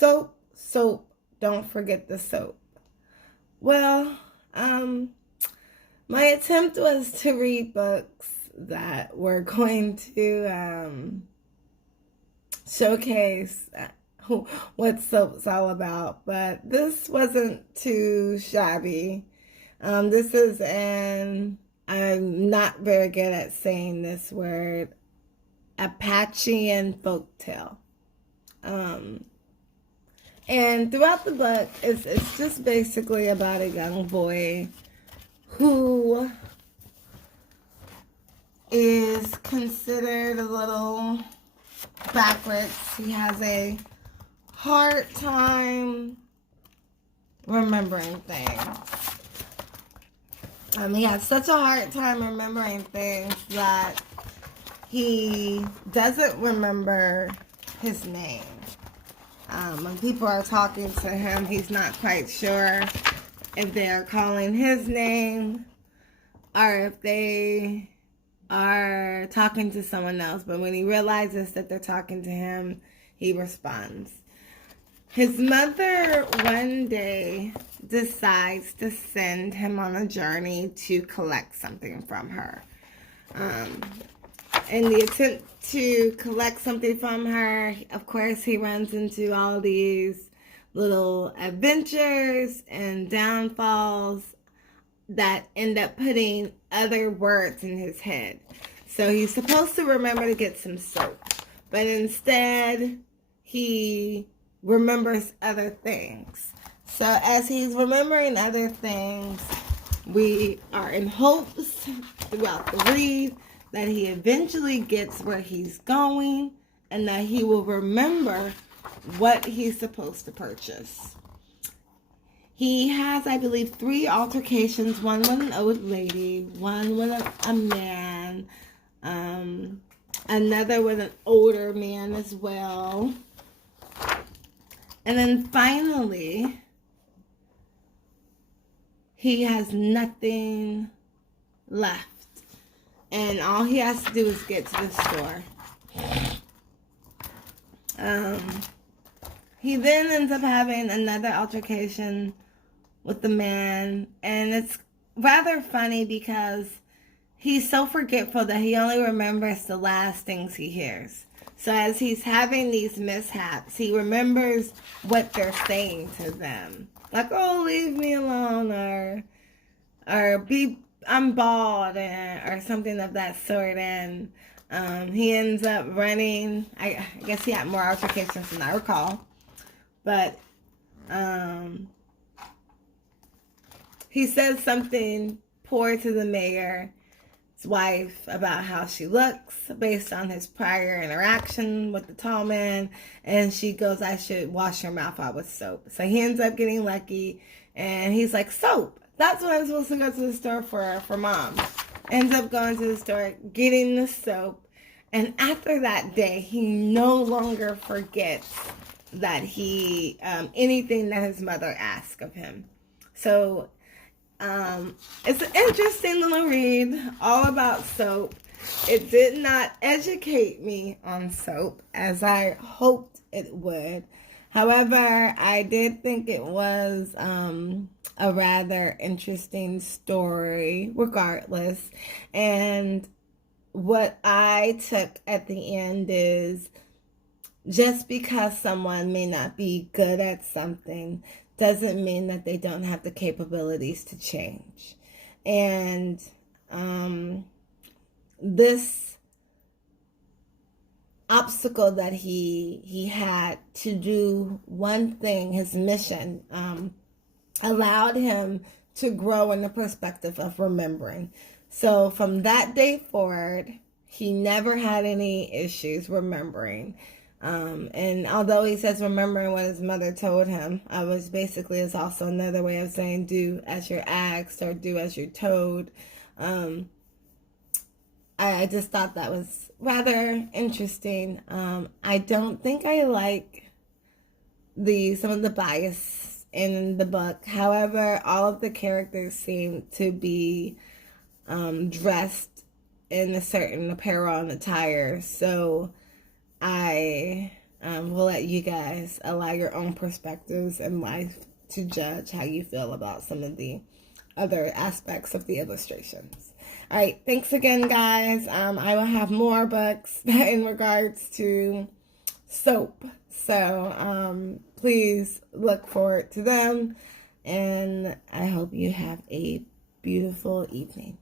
Soap, soap, don't forget the soap. Well, my attempt was to read books that were going to showcase what soap's all about, but this wasn't too shabby. This is I'm not very good at saying this word, Applachian folktale. And throughout the book, it's just basically about a young boy who is considered a little backwards. He has a hard time remembering things. He has such a hard time remembering things that he doesn't remember his name. When people are talking to him, he's not quite sure if they are calling his name or if they are talking to someone else. But when he realizes that they're talking to him, he responds. His mother one day decides to send him on a journey to collect something from her. In the attempt to collect something from her, of course, he runs into all these little adventures and downfalls that end up putting other words in his head. So he's supposed to remember to get some soap, but instead he remembers other things. So as he's remembering other things, we are in hopes throughout the read that he eventually gets where he's going and that he will remember what he's supposed to purchase. He has, I believe, 3 altercations, one with an old lady, one with a man, another with an older man as well. And then finally, he has nothing left. And all he has to do is get to the store. He then ends up having another altercation with the man. And it's rather funny because he's so forgetful that he only remembers the last things he hears. So as he's having these mishaps, he remembers what they're saying to them. Like, oh, leave me alone, or I'm bald, or something of that sort. And he ends up running. I guess he had more altercations than I recall. But he says something poor to the mayor's wife about how she looks based on his prior interaction with the tall man. And she goes, I should wash your mouth out with soap. So he ends up getting lucky. And he's like, soap? That's what I'm supposed to go to the store for Mom. Ends up going to the store, getting the soap. And after that day, he no longer forgets that he, anything that his mother asked of him. So, it's an interesting little read, all about soap. It did not educate me on soap as I hoped it would. However, I did think it was a rather interesting story regardless. And what I took at the end is, just because someone may not be good at something doesn't mean that they don't have the capabilities to change. And this obstacle that he had to do one thing, his mission, allowed him to grow in the perspective of remembering. So from that day forward, he never had any issues remembering. And although he says remembering what his mother told him, was basically is also another way of saying do as you're asked or do as you're told. I just thought that was rather interesting. I don't think I like some of the bias in the book. However, all of the characters seem to be dressed in a certain apparel and attire. So I We'll let you guys allow your own perspectives in life to judge how you feel about some of the other aspects of the illustrations. All right, thanks again, guys. I will have more books in regards to soap, so please look forward to them, and I hope you have a beautiful evening.